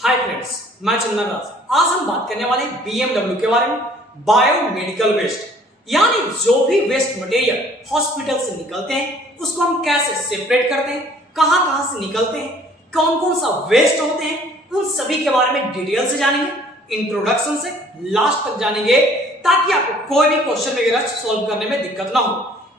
Hi friends, मैं चंदन राज। आज हम बात करने वाले BMW के बारे में। बायोमेडिकल वेस्ट यानी जो भी वेस्ट मटेरियल हॉस्पिटल से निकलते हैं उसको हम कैसे सेपरेट करते हैं, कहां कहां से निकलते हैं, कौन कौन सा वेस्ट होते हैं, उन सभी के बारे में डिटेल से जानेंगे। इंट्रोडक्शन से लास्ट तक जानेंगे ताकि आपको कोई भी क्वेश्चन वगैरह सॉल्व करने में दिक्कत ना हो।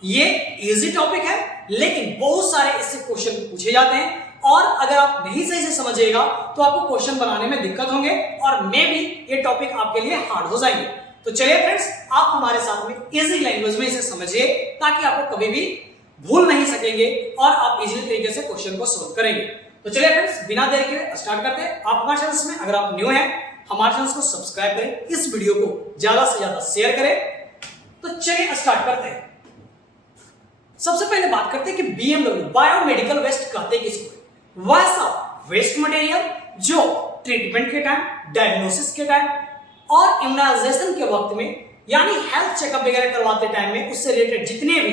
ये इजी टॉपिक है लेकिन बहुत सारे इससे क्वेश्चन पूछे जाते हैं और अगर आप नहीं सही से समझिएगा तो आपको क्वेश्चन बनाने में दिक्कत होंगे और मे भी ये टॉपिक आपके लिए हार्ड हो जाएंगे। तो चलिए फ्रेंड्स, आप हमारे साथ में इजी लैंग्वेज में इसे समझिए ताकि आपको कभी भी भूल नहीं सकेंगे और आप इजी तरीके से क्वेश्चन को सोल्व करेंगे। तो चलिए फ्रेंड्स, बिना देर के स्टार्ट करते हैं। आप हमारे चैनल में अगर आप न्यू हैं, हमारे चैनल को सब्सक्राइब करें, इस वीडियो को ज्यादा से ज्यादा शेयर करें। तो चलिए स्टार्ट करते हैं। सबसे पहले बात करते हैं कि BMW बायोमेडिकल वेस्ट कहते हैं किसको। वैसा वेस्ट मटेरियल जो ट्रीटमेंट के टाइम, डायग्नोसिस के टाइम और इम्यूनाइजेशन के वक्त में यानी हेल्थ चेकअप वगैरह करवाते टाइम में उससे रिलेटेड जितने भी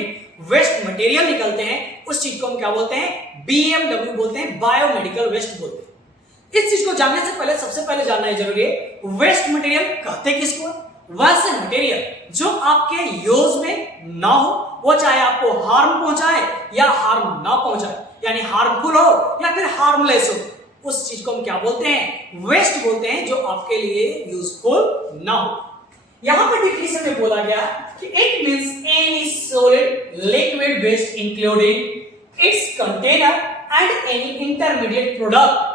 वेस्ट मटेरियल निकलते हैं उस चीज को हम क्या बोलते हैं, BMW बोलते हैं, बायोमेडिकल वेस्ट बोलते हैं। इस चीज को जानने से पहले सबसे पहले जानना है जरूरी है वेस्ट मटेरियल कहते किसको। वैसे मटेरियल जो आपके यूज में ना हो, वो चाहे आपको हार्म पहुंचाए या हार्म ना पहुंचाए, यानी हार्मफुल हो या फिर हार्मलेस हो, उस चीज को हम क्या बोलते हैं, वेस्ट बोलते हैं, जो आपके लिए यूजफुल ना हो। यहां पर डिफिनेशन में बोला गया कि it means any solid liquid waste including its container and any intermediate product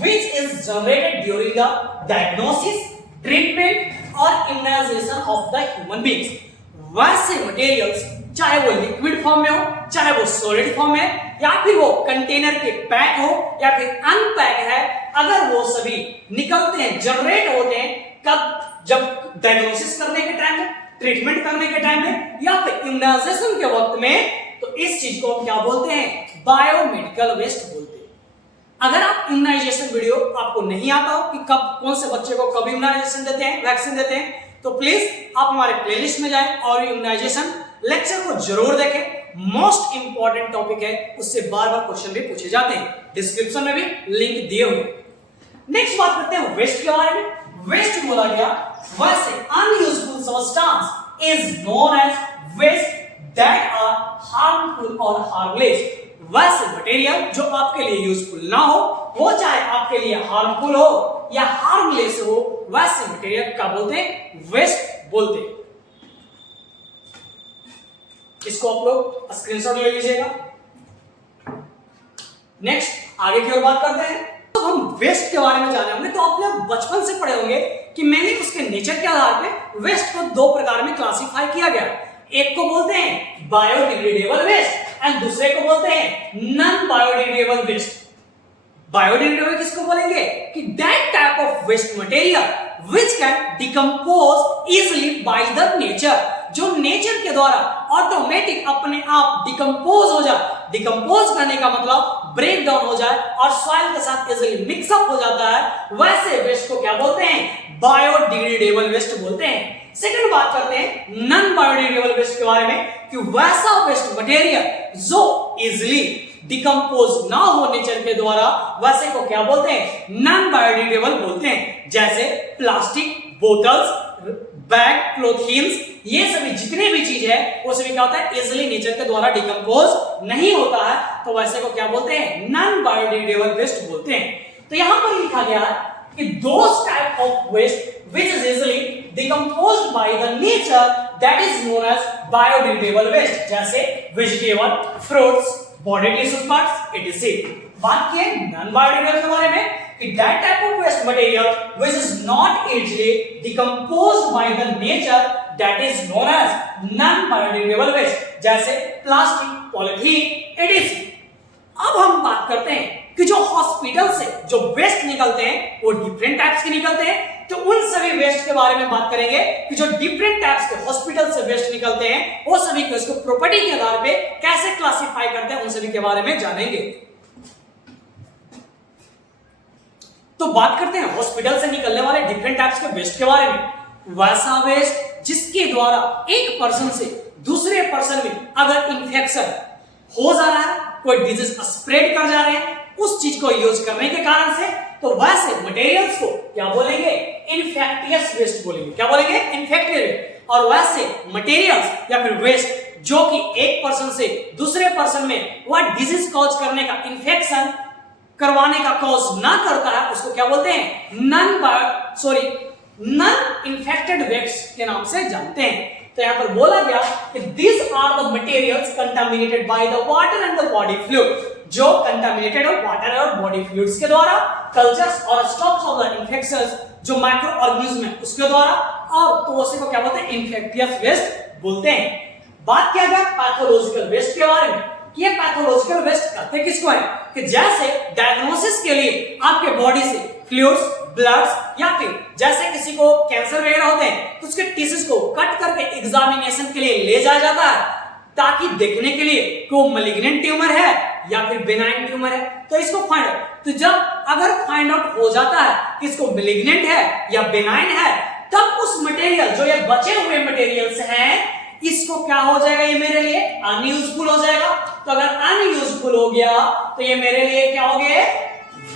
which is generated during the diagnosis, treatment और immunization of the human beings। वैसे मटेरियल्स चाहे वो लिक्विड फॉर्म में हो, चाहे वो सॉलिड फॉर्म में, या फिर वो कंटेनर के पैक हो या फिर अनपैक है, अगर वो सभी निकलते हैं, जनरेट होते हैं कब, जब डायग्नोसिस करने के टाइम में, ट्रीटमेंट करने के टाइम में या फिर इम्यूनाइजेशन के वक्त में, तो इस चीज को हम क्या बोलते हैं, बायोमेडिकल वेस्ट बोलते हैं। अगर आप इम्यूनाइजेशन वीडियो आपको नहीं आता हो कि कब कौन से बच्चे को कब इम्यूनाइजेशन देते हैं, वैक्सीन देते हैं, तो प्लीज आप हमारे प्लेलिस्ट में जाएं और इम्यूनाइजेशन लेक्चर को जरूर देखें। मोस्ट इंपॉर्टेंट टॉपिक है, उससे बार बार क्वेश्चन भी पूछे जाते हैं। डिस्क्रिप्शन में भी लिंक दिए हुए। नेक्स्ट बात करते हैं वेस्ट के बारे में। वेस्ट बोला गया वैसे unuseful substance is known as waste that are harmful और हार्मलेस। वैसे मटेरियल जो आपके लिए यूजफुल ना हो, वो चाहे आपके लिए हार्मफुल हो या हार्मलेस हो, वैसे मटेरियल का बोलते हैं, वेस्ट बोलते हैं। इसको आप लोग स्क्रीनशॉट ले लीजिएगा। नेक्स्ट आगे की ओर बात करते हैं। तो हम वेस्ट के बारे में जाने होंगे तो आप लोग बचपन से पढ़े होंगे कि मैंने उसके नेचर के आधार पे वेस्ट को दो प्रकार में क्लासिफाई किया गया। एक को बोलते हैं बायोडिग्रेडेबल वेस्ट एंड दूसरे को बोलते हैं नॉन बायोडिग्रेडेबल वेस्ट। बायोडिग्रेडेबल किसको बोलेंगे कि that type of waste material which can decompose easily by the nature, जो नेचर के द्वारा ऑटोमेटिक अपने आप डिकम्पोज हो जाए। डिकम्पोज करने का मतलब ब्रेक डाउन हो जाए और सॉइल के साथ इजीली मिक्सअप हो जाता है, वैसे वेस्ट को क्या बोलते हैं, बायोडिग्रेडेबल वेस्ट बोलते हैं। सेकंड बात करते हैं नॉन बायोडिग्रेडेबल वेस्ट के बारे में कि वैसा वेस्ट मटेरियल जो इजीली डिकम्पोज ना हो नेचर के द्वारा, वैसे को क्या बोलते हैं, नॉन बायोडिग्रेडेबल बोलते हैं। जैसे प्लास्टिक, बोतल्स, बैग, क्लोथीन्स, ये सभी जितने भी चीज है वो सभी क्या होता है, इजीली नेचर के द्वारा डिकम्पोज नहीं होता है, तो वैसे को क्या बोलते हैं, नॉन बायोडिग्रेडेबल वेस्ट बोलते हैं। तो यहां पर लिखा गया है कि those type of waste which is easily decomposed by the nature that is known as biodegradable waste, जैसे vegetable, fruits, body tissue parts etc। बात की नॉन बायोडिग्रेडेबल के बारे में कि that type of waste material which is not easily decomposed by the nature that is known as non biodegradable waste, जैसे plastic, polythene etc। अब हम बात करते हैं कि जो हॉस्पिटल से जो वेस्ट निकलते हैं वो डिफरेंट टाइप्स के निकलते हैं। तो उन सभी वेस्ट के बारे में बात करेंगे कि जो डिफरेंट टाइप्स के हॉस्पिटल से वेस्ट निकलते हैं वो सभी को इसको प्रॉपर्टी के आधार पे कैसे क्लासिफाई करते हैं, उन सभी के बारे में जानेंगे। तो बात करते हैं हॉस्पिटल से निकलने वाले डिफरेंट टाइप्स के वेस्ट के बारे में। वैसा वेस्ट जिसके द्वारा एक पर्सन से दूसरे पर्सन में अगर इन्फेक्शन हो जा रहा है, कोई डिजीज स्प्रेड कर जा रहे हैं, उस चीज को यूज करने के कारण से तो वैसे मटेरियल इनफेक्टियस वेस्ट बोलेंगे। क्या बोलेंगे? इनफेक्टियस। और वैसे मटेरियल्स या फिर वेस्ट जो कि एक पर्सन से दूसरे पर्सन में वह डिजीज कॉज करने का, इन्फेक्शन करवाने का कॉज ना करता है, उसको क्या बोलते हैं? नॉन इन्फेक्टेड वेस्ट के नाम से जानते हैं। तो यहां पर बोला गया कि these are the materials contaminated by the water and the body fluid, जो कंटामिनेटेड हो वाटर और बॉडी फ्लूइड्स के द्वारा, कल्चर्स और स्टॉक्स ऑफ द इन्फेक्शंस जो माइक्रो ऑर्गेनिज्म है उसके द्वारा, और तो उसी को क्या बोलते हैं? इन्फेक्टियस वेस्ट बोलते हैं। बात किया गया पैथोलॉजिकल वेस्ट के बारे में कि ये पैथोलॉजिकल वेस्ट कहते किसको है? कि जैसे डायग्नोसिस के लिए आपके बॉडी से फ्लूइड्स, ब्लड्स या फिर जैसे किसी को कैंसर वगैरह होते हैं तो उसके टिश्यूज को कट करके एग्जामिनेशन के लिए ले जाया जाता है ताकि देखने के लिए कि वो मैलिग्नेंट ट्यूमर है या फिर बेनाइन ट्यूमर है। तो इसको फाइंड आउट, तो जब अगर फाइंड आउट हो जाता है कि इसको मैलिग्नेंट है या बेनाइन है, तब उस मटेरियल जो ये बचे हुए मटेरियल्स हैं इसको क्या हो जाएगा? ये मेरे लिए अनयूजफुल हो जाएगा। तो अगर अनयूजफुल हो गया तो ये मेरे लिए क्या हो गया?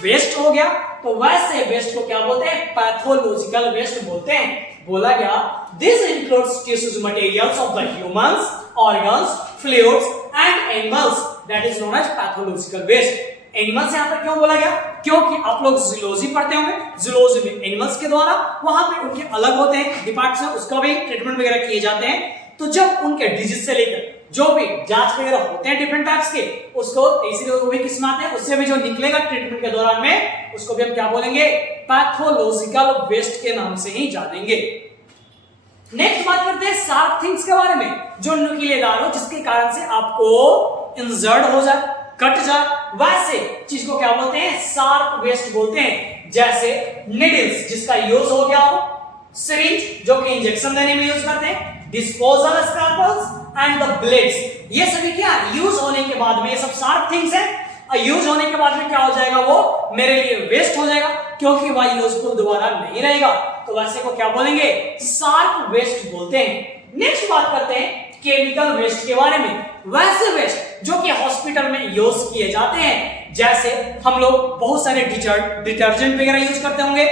वेस्ट हो गया। तो वैसे वेस्ट को क्या बोलते हैं? पैथोलॉजिकल वेस्ट बोलते हैं। बोला गया this includes tissues materials of the humans, organs, fluids and animals, that is known as pathological waste. Animals यहां पर क्यों बोला गया? क्योंकि आप लोग जूलॉजी पढ़ते होंगे, जूलॉजी में एनिमल्स के द्वारा वहां पे उनके अलग होते हैं डिपार्टमेंट्स, उसका भी ट्रीटमेंट वगैरह किए जाते हैं। तो जब उनके डिजीज से लेकर जो भी जांच वगैरह होते हैं डिफरेंट टाइप्स के, उसको इसीलिए वो भी किस में आते हैं, उससे भी जो निकलेगा ट्रीटमेंट के दौरान में उसको भी हम क्या बोलेंगे? पैथोलॉजिकल वेस्ट के नाम से ही जानेंगे। नेक्स्ट बात करते हैं शार्प थिंग्स के बारे में, जो नुकीलेदार हो जिसके कारण से आपको इंजर्ड हो जाए, कट जाए, वैसे चीज को क्या बोलते हैं? शार्प वेस्ट बोलते हैं। जैसे निडल्स जिसका यूज हो गया हो, सिरिंज जो कि इंजेक्शन देने में यूज करते हैं, disposal scrapers and the blades, ये सभी क्या यूज होने के बाद में, ये सब शार्प थिंग्स हैं। यूज होने के बाद में क्या हो जाएगा? वो मेरे लिए वेस्ट हो जाएगा क्योंकि वह यूजफुल दोबारा नहीं रहेगा। तो वैसे को क्या बोलेंगे? शार्प वेस्ट बोलते हैं। नेक्स्ट बात करते हैं केमिकल वेस्ट के बारे में। वैसे वेस्ट जो कि हॉस्पिटल में यूज किए जाते हैं, जैसे हम लोग बहुत सारे डिटर्जेंट वगैरह यूज करते होंगे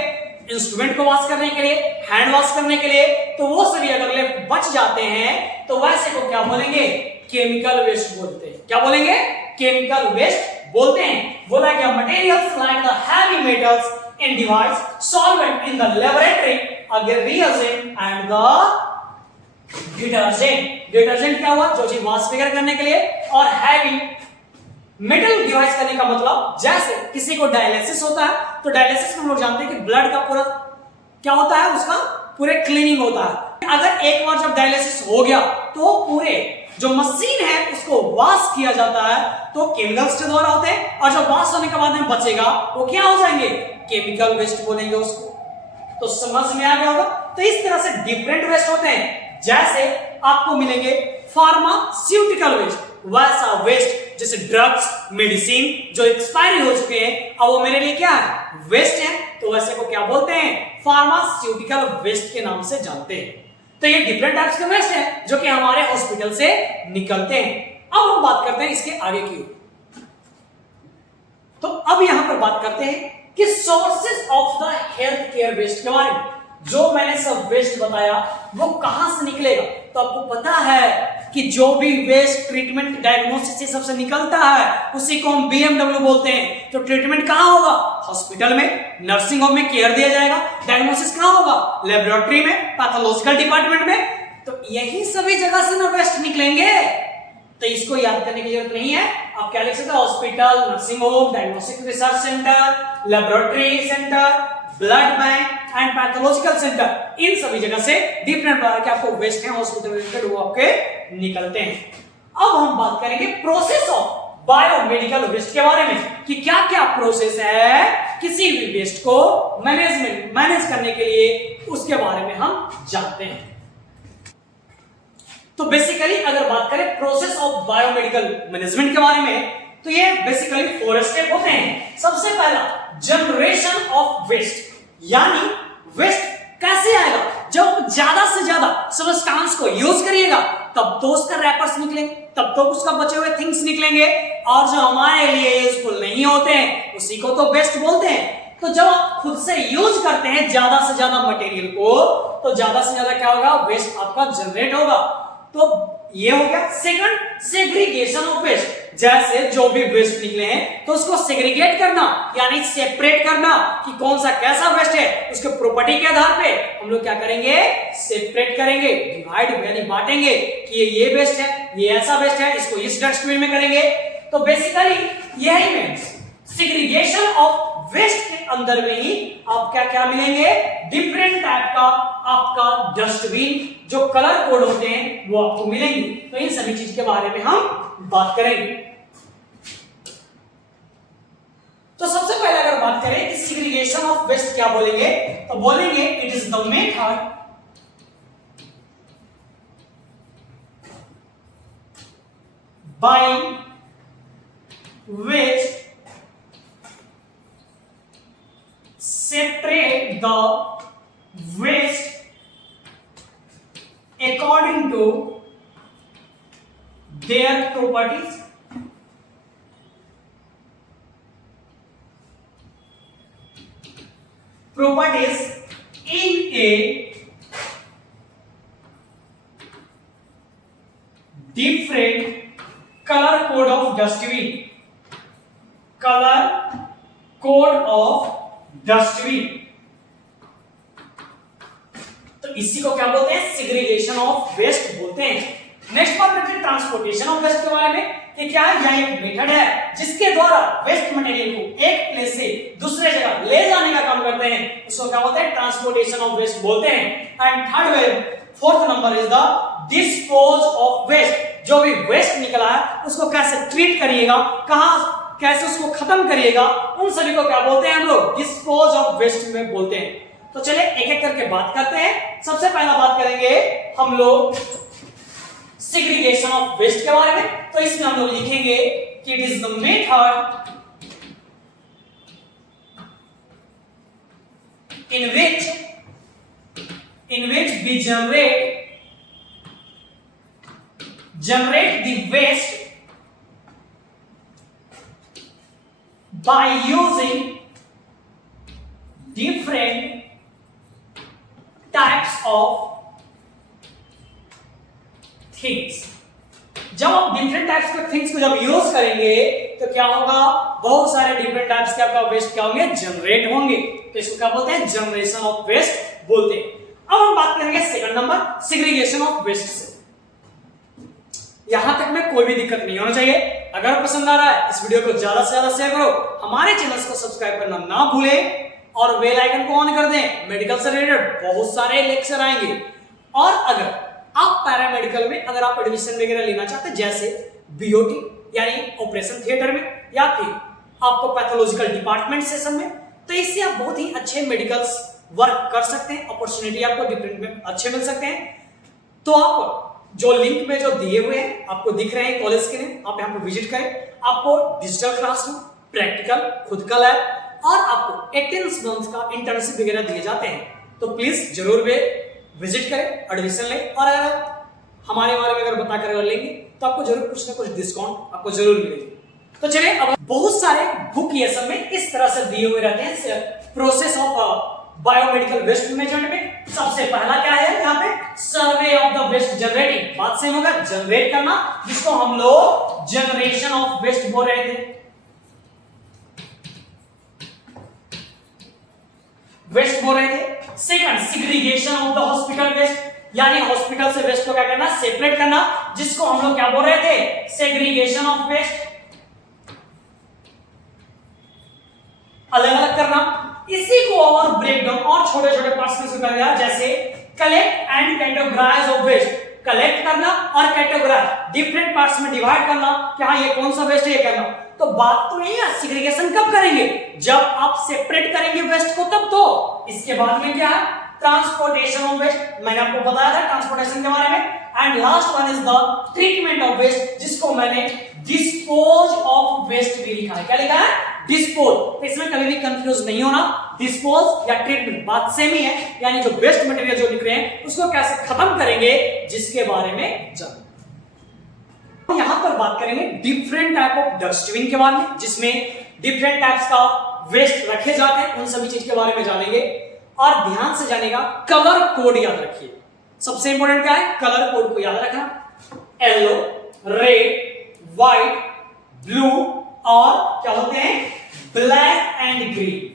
इंस्ट्रूमेंट को वॉश करने के लिए, हैंड वॉश करने के लिए, तो वो सभी अगर बच जाते हैं तो वैसे को क्या बोलेंगे? केमिकल वेस्ट बोलते हैं। क्या बोलेंगे? केमिकल वेस्ट बोलते हैं। बोला गया materials like the heavy metals in device, solvent in the laboratory, अगर reagent and the detergent. Detergent क्या हुआ? जो चीज वॉश वगैरह करने के लिए, और हैवी मेटल डिवाइस करने का मतलब जैसे किसी को डायलिसिस होता है तो डायलिसिस में हम लोग जानते हैं कि ब्लड का पूरा क्या होता है? उसका पूरे क्लीनिंग होता है। अगर एक बार जब डायलिसिस हो गया तो पूरे जो मशीन है उसको वॉश किया जाता है, तो केमिकल्स के द्वारा होते हैं, और जब वॉश होने के बाद में बचेगा वो क्या हो जाएंगे? केमिकल वेस्ट बोलेंगे उसको। तो समझ में आ गया होगा। तो इस तरह से डिफरेंट वेस्ट होते हैं। जैसे आपको मिलेंगे फार्मास्यूटिकल वेस्ट, वैसा वेस्ट जैसे ड्रग्स, मेडिसिन जो एक्सपायरी हो चुके हैं, अब वो मेरे लिए क्या है? वेस्ट है। तो वैसे को क्या बोलते हैं? फार्मास्यूटिकल वेस्ट के नाम से जानते हैं। तो ये डिफरेंट टाइप्स के वेस्ट हैं जो कि हमारे हॉस्पिटल से निकलते हैं। अब हम बात करते हैं इसके आगे की। तो अब यहां पर बात करते हैं कि sources of the health care waste के बारे में। जो मैंने सब वेस्ट बताया वो कहां से निकलेगा? तो आपको पता है कि जो भी वेस्ट ट्रीटमेंट डायग्नोसिस से सबसे निकलता है उसी को हम बीएमडब्ल्यू बोलते हैं। तो ट्रीटमेंट कहां होगा? हॉस्पिटल में, नर्सिंग होम में केयर दिया जाएगा। डायग्नोसिस कहां होगा? लेबोरेटरी में, पैथोलॉजिकल डिपार्टमेंट में। तो यही सभी जगह से ना वेस्ट निकलेंगे। तो इसको याद करने की जरूरत नहीं है। आप क्या लिख सकते हो? Hospital, nursing home, diagnostic research centre, laboratory centre, blood bank and pathological centre, इन सभी जगह से डिफरेंट प्रकार के आपको वेस्ट हैं हॉस्पिटल रिलेटेड वो आपके निकलते हैं। अब हम बात करेंगे प्रोसेस ऑफ बायोमेडिकल वेस्ट के बारे में कि क्या क्या प्रोसेस है किसी भी वेस्ट को मैनेज करने के लिए, उसके बारे में हम जानते हैं। तो बेसिकली अगर बात करें प्रोसेस ऑफ बायोमेडिकल मैनेजमेंट के बारे में, तो ये बेसिकली 4 स्टेप होते हैं। सबसे पहला जनरेशन ऑफ वेस्ट, यानी वेस्ट कैसे आएगा? जब ज्यादा से ज्यादा सब्सटेंस को यूज करिएगा तब तो उसका रैपर्स निकलेंगे, तब तो उसका बचे हुए थिंग्स निकलेंगे, और जो हमारे लिए यूजफुल नहीं होते हैं उसी को तो वेस्ट बोलते हैं। तो जब आप खुद से यूज करते हैं ज्यादा से ज्यादा मटेरियल को, तो ज्यादा से ज्यादा क्या होगा, वेस्ट आपका जनरेट होगा। तो ये हो गया। सेकंड, सेग्रीगेशन ऑफ वेस्ट, जैसे जो भी वेस्ट निकले हैं तो उसको सेग्रीगेट करना यानी सेपरेट करना कि कौन सा कैसा वेस्ट है, उसके प्रॉपर्टी के आधार पे हम लोग क्या करेंगे, सेपरेट करेंगे, डिवाइड यानी बांटेंगे कि ये वेस्ट है, ये ऐसा वेस्ट है, इसको इस डस्टबिन में करेंगे। तो बेसिकली यही मीन्स सेग्रीगेशन ऑफ वेस्ट के अंदर में ही आप क्या क्या मिलेंगे, डिफरेंट टाइप का आपका डस्टबिन जो कलर कोड होते हैं वो आपको मिलेंगे। तो इन सभी चीज के बारे में हम बात करेंगे। तो सबसे पहले अगर बात करें कि सेग्रीगेशन ऑफ वेस्ट क्या बोलेंगे, तो बोलेंगे it is the method by which separate the waste according to their properties, in a different color code of dustbin, color code of dustbin. तो इसी को क्या बोलते हैं, सेग्रीगेशन ऑफ वेस्ट बोलते हैं। नेक्स्ट बात करते हैं ट्रांसपोर्टेशन ऑफ वेस्ट के बारे में कि क्या है, यह एक मेथड है जिसके द्वारा वेस्ट मटेरियल को एक प्लेस से दूसरे जगह ले जाने का काम करते हैं, उसको क्या बोलते हैं, ट्रांसपोर्टेशन ऑफ वेस्ट बोलते हैं। And third way, fourth number is the dispose of waste. जो भी वेस्ट निकला है उसको कैसे ट्रीट करिएगा, कहां कैसे उसको खत्म करिएगा, उन सभी को क्या बोलते हैं हम लोग, डिस्पोज ऑफ वेस्ट में बोलते हैं। तो चलिए एक एक करके बात करते हैं। सबसे पहला बात करेंगे हम लोग सेग्रीगेशन ऑफ वेस्ट के बारे में। तो इसमें हम लोग लिखेंगे कि it is the method in which we generate the waste by using different types of things। जब आप डिफरेंट टाइप्स के थिंग्स को जब यूज करेंगे तो क्या होगा, बहुत सारे डिफरेंट टाइप्स के आपका वेस्ट क्या होंगे, जनरेट होंगे। तो इसको क्या बोलते हैं, जनरेशन ऑफ वेस्ट बोलते हैं। अब हम बात करेंगे second number, segregation of waste से। यहां तक में कोई भी दिक्कत नहीं होना चाहिए। अगर पसंद आ रहा है इस वीडियो को ज्यादा से ज्यादा शेयर करो, हमारे चैनल को सब्सक्राइब करना ना भूलें और बेल आइकन को ऑन कर दें। मेडिकल से रिलेटेड बहुत सारे लेक्चर आएंगे। और अगर आप पैरामेडिकल में अगर आप एडमिशन वगैरह लेना चाहते हैं, जैसे बीओटी यानी ऑपरेशन थिएटर में, या फिर आपको पैथोलॉजिकल डिपार्टमेंट सेशन में, तो इससे आप बहुत ही अच्छे मेडिकल्स वर्क कर सकते हैं। अपॉर्चुनिटी आपको डिफरेंट में अच्छे मिल सकते हैं। तो आप जो लिंक में जो दिए हुए हैं आपको दिख रहे हैं कॉलेज के लिए, आप यहाँ पर विजिट करें। आपको डिजिटल क्लासरूम, प्रैक्टिकल, खुद का लैब और आपको 18 मंथ का इंटर्नशिप वगैरह दिए जाते हैं। तो प्लीज जरूर वे विजिट करें, एडमिशन लें। और अगर हमारे बारे में अगर बता कर लेंगे तो आपको जरूर कुछ ना कुछ डिस्काउंट आपको जरूर मिलेगी। तो चलिए, अब बहुत सारे बुक ये सब में इस तरह से दिए हुए रहते हैं process of biomedical waste management में। सबसे पहला क्या है यहाँ पे, survey of the waste generating. बात सेम होगा, जनरेट करना, जिसको हम लोग जनरेशन ऑफ वेस्ट बोल रहे थे। वेस्ट बोल रहे थे। Second, segregation of the hospital waste, यानी हॉस्पिटल से वेस्ट को क्या करना, सेपरेट करना, जिसको हम लोग क्या बोल रहे थे, सेग्रीगेशन ऑफ वेस्ट, अलग अलग करना। इसी को और ब्रेक डाउन और छोटे छोटे पार्ट्स में कर दिया, जैसे collect and categorise of waste, collect करना और कैटेगराइज, डिफरेंट पार्ट्स में डिवाइड करना कि हाँ ये कौन सा वेस्ट है, ये करना। तो बात तो यही है, सेग्रीगेशन कब करेंगे, जब आप सेपरेट करेंगे वेस्ट को, तब तो। इसके बाद में क्या है, ट्रांसपोर्टेशन ऑफ वेस्ट, मैंने आपको बताया था ट्रांसपोर्टेशन के बारे में। And last one is the treatment of waste, जिसको मैंने डिस्पोज ऑफ वेस्ट भी लिखा है। क्या लिखा है, डिस्पोज। तो इसमें कभी भी कंफ्यूज नहीं होना, डिस्पोज या ट्रीटमेंट बात सेम ही है, यानी जो वेस्ट मटेरियल जो लिख रहे हैं उसको कैसे खत्म करेंगे, जिसके बारे में जानो। यहां पर बात करेंगे डिफरेंट टाइप ऑफ डस्टबिन के बारे में, जिसमें डिफरेंट टाइप्स का वेस्ट रखे जाते हैं उन सभी चीज के बारे में जानेंगे। और ध्यान से जानेगा, कलर कोड याद रखिए। सबसे इंपॉर्टेंट क्या है, कलर कोड को याद रखना। येलो, रेड, व्हाइट, ब्लू और क्या होते हैं, black and green.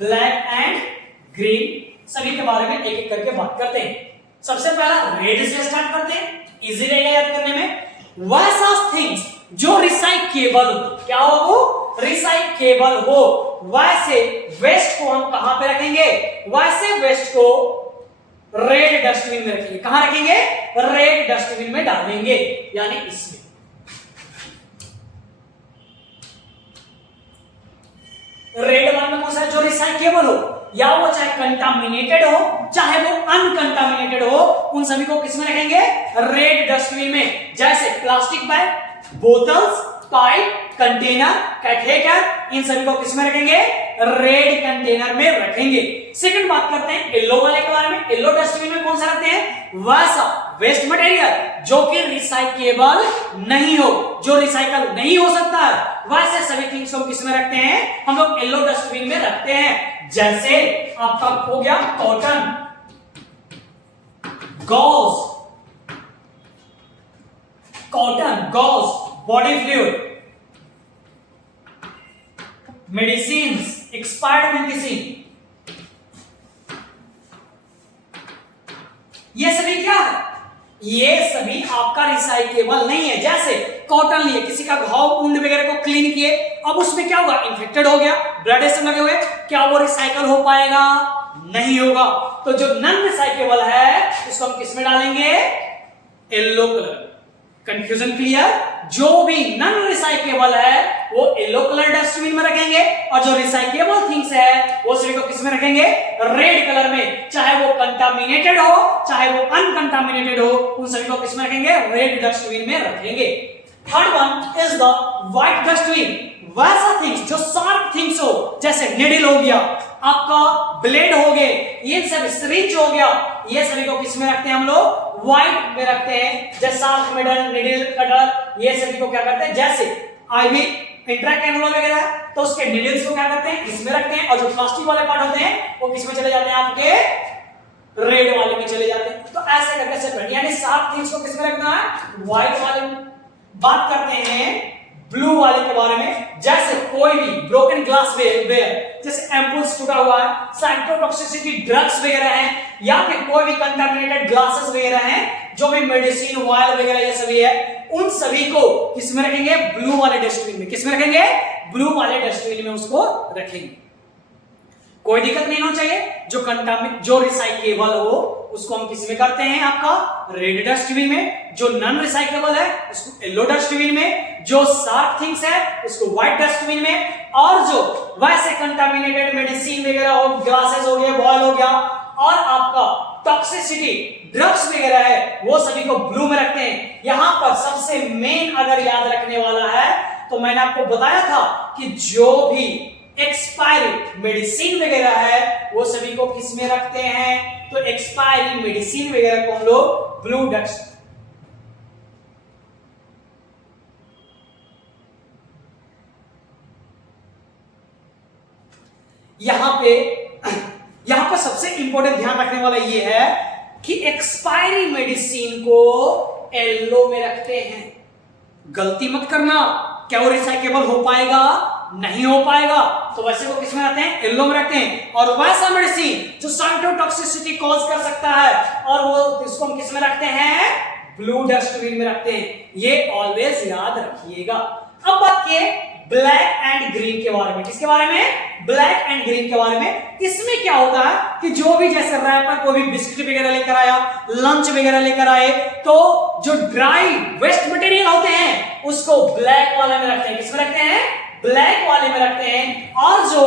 Black and green सभी के बारे में एक एक करके बात करते हैं। सबसे पहला रेड से स्टार्ट करते हैं, इजी रहेगा याद करने में। वैसा थिंग्स जो रिसाइकेबल हो, क्या हो वो, रिसाइकेबल हो, वैसे वेस्ट को हम कहां पे रखेंगे, वैसे वेस्ट को रेड डस्टबिन में रखेंगे। कहां रखेंगे, रेड डस्टबिन में डालेंगे, यानी इसमें। रेड वाले में कौन सा है, जो रिसाइकेबल हो, या वो चाहे कंटामिनेटेड हो चाहे वो अनकंटामिनेटेड हो, उन सभी को किसमें रखेंगे, रेड डस्टबिन में। जैसे प्लास्टिक बैग, बोतल्स, पाइप, कंटेनर, कैथेटर, इन सभी को किसमें रखेंगे, रेड कंटेनर में रखेंगे। सेकंड बात करते हैं येलो वाले के बारे में। येलो डस्टबिन में कौन सा रखते हैं, वैसा वेस्ट मटेरियल जो कि रिसाइकेबल नहीं हो, जो रिसाइकल नहीं हो सकता है, वैसे सभी थिंग्स को किसमें रखते हैं, हम लोग येलो डस्टबिन में रखते हैं। जैसे आपका हो गया cotton, gauze, cotton, gauze, body fluid, medicine, expired medicine, ये सभी क्या है, ये सभी आपका रिसाइकेबल नहीं है। जैसे कॉटन लिए, किसी का घाव वुंड वगैरह को क्लीन किए, अब उसमें क्या होगा, इन्फेक्टेड हो गया, ब्लड ऐसे लगे हुए, क्या वो रिसाइकल हो पाएगा, नहीं होगा। तो जो नॉन रिसाइकेबल है उसको हम किस में डालेंगे, येलो कलर। कंफ्यूजन क्लियर, जो भी नॉन रिसाइकेबल है वो येलो कलर डस्टबिन में रखेंगे, और जो रिसाइकेबल थिंग्स है वो सभी को किस में रखेंगे, रेड कलर में। चाहे वो कंटामिनेटेड हो चाहे वो अनकंटामिनेटेड हो, उन सभी को किस में रखेंगे, रेड डस्टबिन में रखेंगे। Third one is the white dustbin. वैसा थिंग्स जो शार्प थिंग्स हो, जैसे निडल हो गया, आपका ब्लेड हो गए, ये सब सिरिंज हो गया, ये सभी को किस में रखते हैं हम लोग, व्हाइट में रखते हैं। जैसे शार्प निडल, कटर, ये सभी को क्या करते हैं, जैसे आईवी, इंट्राकैनुला वगैरह है तो उसके निडल्स को क्या करते हैं, इसमें रखते हैं। और जो प्लास्टिक वाले पार्ट होते हैं वो किस में चले जाते हैं, आपके रेड वाले में चले जाते हैं। तो ऐसे करके सेपरेट, यानी शार्प थिंग्स को किस में रखना है, व्हाइट वाले में। बात करते हैं ब्लू वाले के बारे में। जैसे कोई भी ब्रोकन ग्लास वेयर, जैसे एम्पुल्स टूटा हुआ है, साइटोटॉक्सिसिटी ड्रग्स वगैरह हैं, या फिर कोई भी कंटामिनेटेड ग्लासेस वगैरह हैं, जो भी मेडिसिन वायल वगैरह ये सभी है, उन सभी को किसमें रखेंगे, ब्लू वाले डस्टबिन में। किसमें रखेंगे, ब्लू वाले डस्टबिन में उसको रखेंगे। कोई दिक्कत नहीं होना चाहिए। जो रिसाइकेबल हो उसको हम किस में करते हैं, आपका रेड डस्टबिन में। जो नॉन रिसाइकेबल है उसको येलो डस्टबिन में। जो शार्प थिंग्स है उसको व्हाइट डस्टबिन में। और जो वैसे कंटामिनेटेड मेडिसिन वगैरह हो, ग्लासेस हो गए, बॉयल हो गया, और आपका टॉक्सिसिटी ड्रग्स वगैरह है, वो सभी को ब्लू में रखते हैं। यहां पर सबसे मेन अगर याद रखने वाला है तो मैंने आपको बताया था कि जो भी एक्सपायरी मेडिसिन वगैरह है वो सभी को किस में रखते हैं, तो एक्सपायरी मेडिसिन वगैरह को हम लोग ब्लू डस्ट। यहां पर सबसे इंपॉर्टेंट ध्यान रखने वाला ये है कि एक्सपायरी मेडिसिन को येलो में रखते हैं। गलती मत करना, क्या वो रिसाइकेबल हो पाएगा, नहीं हो पाएगा। तो वैसे वो किसमें रखते हैं, येलो में रखते हैं। और वैसा मेडिसिन जो साइटोटॉक्सिसिटी कॉज कर सकता है, और वो इसको हम किसमें रखते हैं, ब्लू डस्टबिन में रखते हैं। ये ऑलवेज याद रखिएगा। अब बात किए ब्लैक एंड ग्रीन के बारे में। किसके बारे में, ब्लैक एंड ग्रीन के बारे में। इसमें क्या होता है कि जो भी जैसे रैपर को भी बिस्किट वगैरह लेकर आया, लंच वगैरह लेकर आए, तो जो ड्राई वेस्ट मटेरियल होते हैं उसको ब्लैक वाले में रखते हैं। किसमें रखते हैं, ब्लैक वाले में रखते हैं। और जो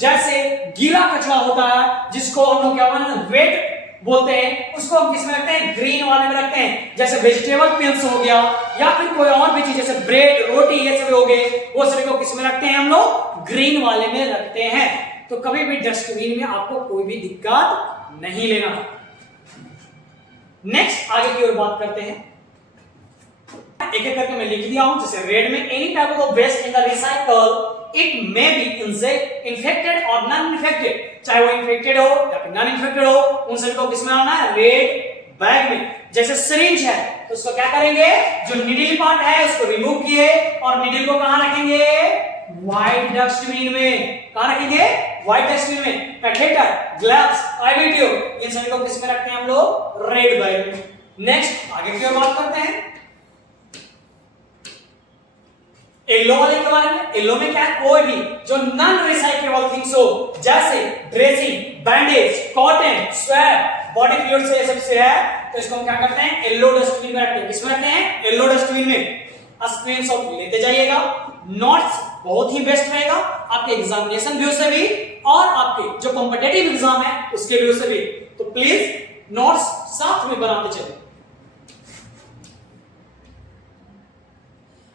जैसे गीला कचरा होता है जिसको हम लोग क्या वेट बोलते हैं, उसको हम किसमें रखते हैं, ग्रीन वाले में रखते हैं। जैसे वेजिटेबल पिल्स हो गया, या फिर कोई और भी चीज जैसे ब्रेड, रोटी, ये सभी हो गए, वो सभी को किसमें रखते हैं, हम लोग ग्रीन वाले में रखते हैं। तो कभी भी डस्टबिन में आपको कोई भी दिक्कत नहीं लेना। नेक्स्ट आगे की ओर बात करते हैं। एक एक करके मैं लिख दिया हूं। जैसे रेड में any type of waste in the recycle it may be infected और नॉन इन्फेक्टेड, चाहे वो इन्फेक्टेड हो या फिर नॉन इन्फेक्टेड हो, उन सभी को किसमें डालना है? रेड बैग में। जैसे सिरिंज है तो उसको क्या करेंगे, जो निडल पार्ट है उसको रिमूव किए और निडल को कहां रखेंगे? व्हाइट डस्टबिन में। कहां रखेंगे? व्हाइट डस्टबिन में। कैथेटर, ग्लव्स, आईवी ट्यूब, इन सभी को किसमें रखते हैं हम लोग? रेड बैग में। नेक्स्ट आगे की ओर बात करते हैं येलो वाले के बारे में। येलो में क्या है? कोई भी जो नॉन रिसाइक्लेबल थिंग्स हो, जैसे dressing, bandage, cotton, swab, body fluid से ये सब से है, तो इसको हम क्या करते हैं? येलो डस्टबिन में रखते हैं। किसमें रखते हैं? येलो डस्टबिन में। स्क्रीनशॉट लेते जाइएगा। नोट्स बहुत ही बेस्ट रहेगा आपके एग्जामिनेशन व्यू से भी और आपके जो कॉम्पिटिटिव एग्जाम है उसके व्यू से भी, तो प्लीज नोट्स साथ में बनाते चलें।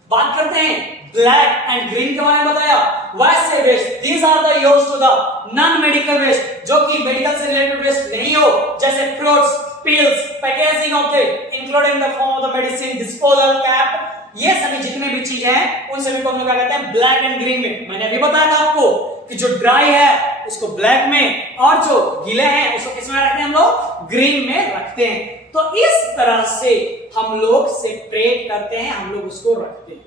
बात करते हैं ब्लैक एंड ग्रीन के बारे में। बताया वैसे waste, these are the used to the non medical waste, जो कि मेडिकल से रिलेटेड वेस्ट नहीं हो, जैसे fruits, peels, packaging of the including the form of the medicine, disposal, cap, ये सभी जितने भी चीज हैं उन सभी को हम लोग क्या कहते हैं? ब्लैक एंड ग्रीन में। मैंने अभी बताया था आपको कि जो ड्राई है उसको ब्लैक में और जो गीले हैं उसको किस में रखते हैं हम लोग? ग्रीन में रखते हैं। तो इस तरह से हम लोग सेपरेट करते हैं, हम लोग उसको रखते हैं,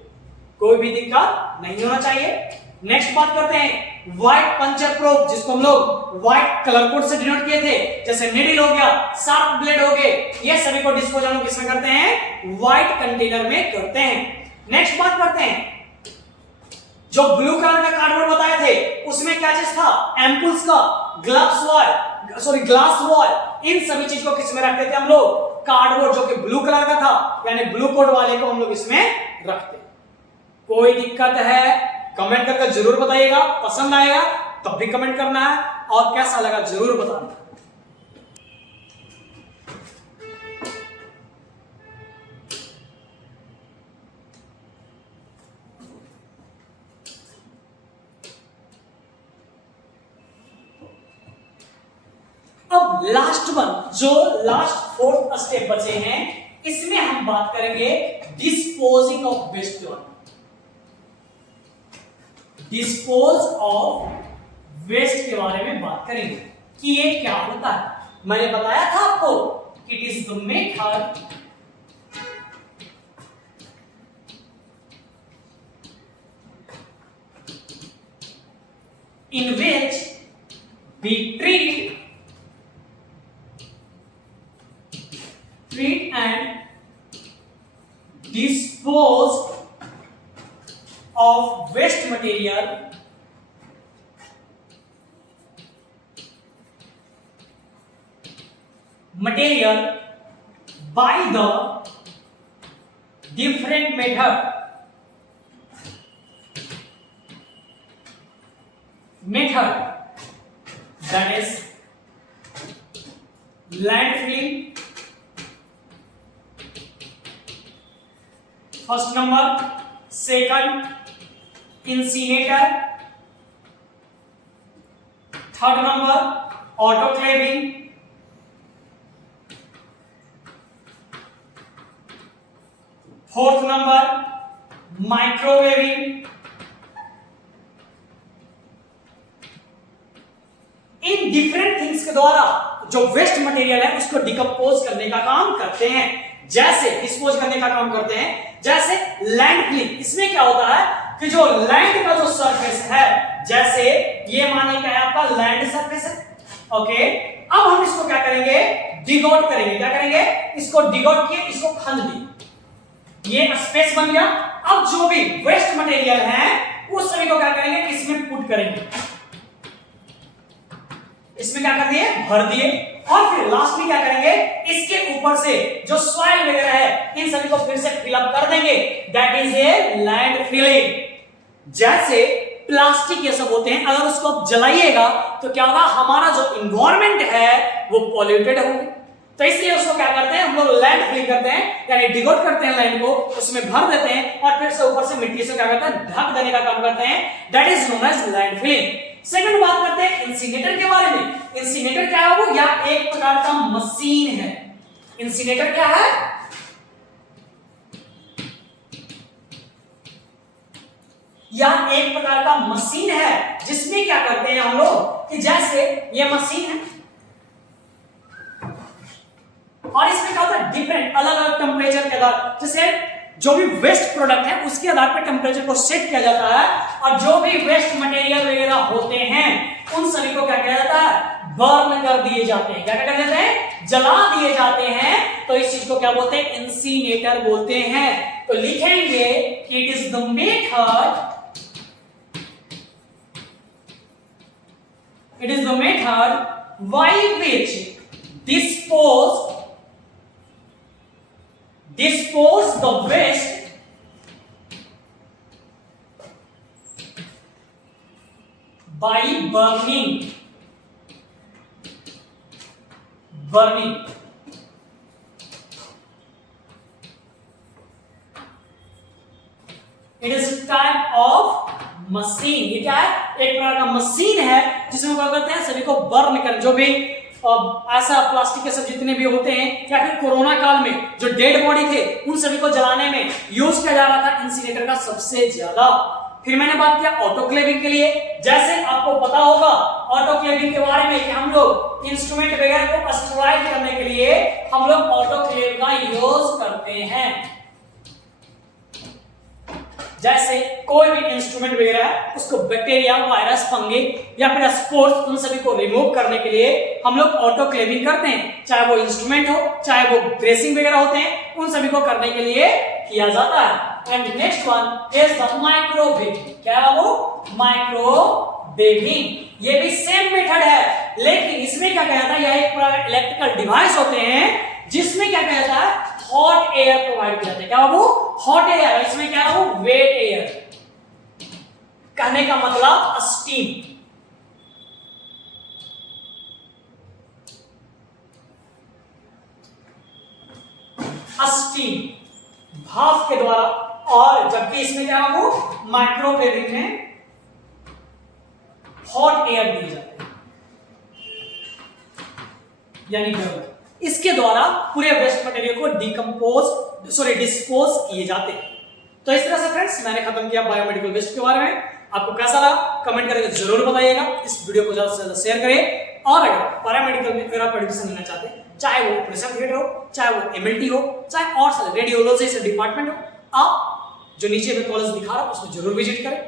कोई भी दिक्कत नहीं होना चाहिए। नेक्स्ट बात करते हैं व्हाइट पंचर प्रोब, जिसको हम लोग व्हाइट कलर कोड से डिनोट किए थे, जैसे निडल हो गया, शार्प ब्लेड हो गए, ये सभी को डिस्पोज हम लोग किसमें करते हैं? व्हाइट कंटेनर में करते हैं। नेक्स्ट बात करते हैं जो ब्लू कलर का कार्डबोर्ड बताए थे उसमें क्या चीज था? एम्पुल्स का, ग्लास वॉल, इन सभी चीज को किसमें रखते थे हम लोग? कार्डबोर्ड जो कि ब्लू कलर का था, यानी ब्लू कोड वाले को हम लोग इसमें रखते। कोई दिक्कत है कमेंट करके जरूर बताइएगा, पसंद आएगा तब भी कमेंट करना है और कैसा लगा जरूर बताना। अब लास्ट वन, जो लास्ट फोर्थ स्टेप बचे हैं, इसमें हम बात करेंगे डिस्पोजिंग ऑफ वेस्ट के बारे में। डिस्पोज ऑफ वेस्ट के बारे में बात करेंगे कि ये क्या होता है। मैंने बताया था आपको कि it is the method in which we treat and dispose of waste material by the different method that is landfilling, first number, second incinerator, third number autoclaving, fourth number microwaving। In different things के द्वारा जो waste material है उसको decompose करने का काम करते हैं, जैसे डिस्पोज करने का काम करते हैं। जैसे लैंडफिलिंग, इसमें क्या होता है कि जो लैंड का जो सरफेस है, जैसे ये माने क्या है आपका लैंड सरफेस है, ओके। अब हम इसको क्या करेंगे? डिग आउट करेंगे। क्या करेंगे? इसको डिग आउट किए, इसको खंड दिए, ये स्पेस बन गया। अब जो भी वेस्ट मटेरियल है उस सभी को क्या करेंगे? इसमें पुट करेंगे, इसमें क्या कर दिए? भर दिए। और फिर लास्ट में क्या करेंगे? इसके ऊपर से जो सॉइल वगैरह है इन सभी को फिर से फिलअप कर देंगे, that is a land filling. जैसे प्लास्टिक ये सब होते हैं, अगर उसको आप जलाइएगा तो क्या होगा? हमारा जो इन्वायरमेंट है वो पॉल्यूटेड होंगे, तो इसलिए उसको क्या करते हैं हम लोग? लैंड फिलिंग करते हैं, यानी डिग आउट करते हैं लैंड को, उसमें भर देते हैं और फिर से ऊपर से मिट्टी से क्या करते हैं? ढक देने का काम करते हैं, that is known as land filling. Second बात करते हैं इंसिनेटर के बारे में। इंसिनेटर क्या है? वो या एक प्रकार का मशीन है। इंसिनेटर क्या है? यह एक प्रकार का मशीन है जिसमें क्या करते हैं हम लोग कि जैसे ये मशीन है और इसमें क्या होता है डिफरेंट अलग अलग टेम्परेचर के आधार, जैसे जो भी वेस्ट प्रोडक्ट है उसके आधार पर टेम्परेचर को सेट किया जाता है और जो भी वेस्ट मटेरियल वगैरह होते हैं उन सभी को क्या किया जाता है बर्न कर दिए जाते हैं। क्या कर देते हैं जला दिए जाते हैं। तो इस चीज को क्या बोलते हैं इंसिनेटर बोलते हैं। तो लिखेंगे it is the method by which dispose the waste by burning it is type of machine. ये क्या है एक प्रकार का मशीन है जिसमें क्या करते हैं सभी को बर्न कर, जो भी ऐसा प्लास्टिक के सब जितने भी होते हैं या फिर कोरोना काल में जो डेड बॉडी थे उन सभी को जलाने में यूज किया जा रहा था इंसिनेटर का सबसे ज्यादा। फिर मैंने बात किया ऑटोक्लेविंग के लिए। जैसे आपको पता होगा ऑटोक्लेविंग के बारे में कि हम लोग इंस्ट्रूमेंट वगैरह को अस्टराइज करने के लिए हम लोग ऑटोक्लेव का यूज करते हैं। जैसे कोई भी इंस्ट्रूमेंट वगैरह है उसको बैक्टीरिया वायरस फंगी या फिर स्पोर्स उन सभी को रिमूव करने के लिए हम लोग ऑटोक्लेविंग करते हैं, चाहे वो इंस्ट्रूमेंट हो चाहे वो ड्रेसिंग वगैरह होते हैं उन सभी को करने के लिए किया जाता है। And next one is the microwaving. क्या है वो माइक्रोवेविंग। ये भी सेम मेथड है लेकिन इसमें क्या कहता है यह एक इलेक्ट्रिकल डिवाइस होते हैं जिसमें क्या कहता है हॉट एयर प्रोवाइड किया जाता है। क्या वो हॉट एयर, इसमें क्या है वो वेट एयर, कहने का मतलब स्टीम। स्टीम भाप के द्वारा, और जबकि इसमें क्या है वो माइक्रोवेविंग में हॉट एयर दिए जाते हैं यानी गर्म। इसके द्वारा पूरे वेस्ट मटेरियल को डिस्पोज किए जाते हैं। तो इस तरह से फ्रेंड्स मैंने खत्म किया बायोमेडिकल वेस्ट के बारे में। आपको कैसा लगा कमेंट करके जरूर बताइएगा। इस वीडियो को ज्यादा से ज्यादा शेयर करें और अगर पैरामेडिकल में अगर आप एडमिशन लेना चाहते हैं, चाहे वो ऑपरेशन थिएटर हो, चाहे वो एमएलटी हो, चाहे और रेडियोलॉजी से डिपार्टमेंट हो, आप जो नीचे में कॉलेज दिखा रहा हूं उसमें जरूर विजिट करें।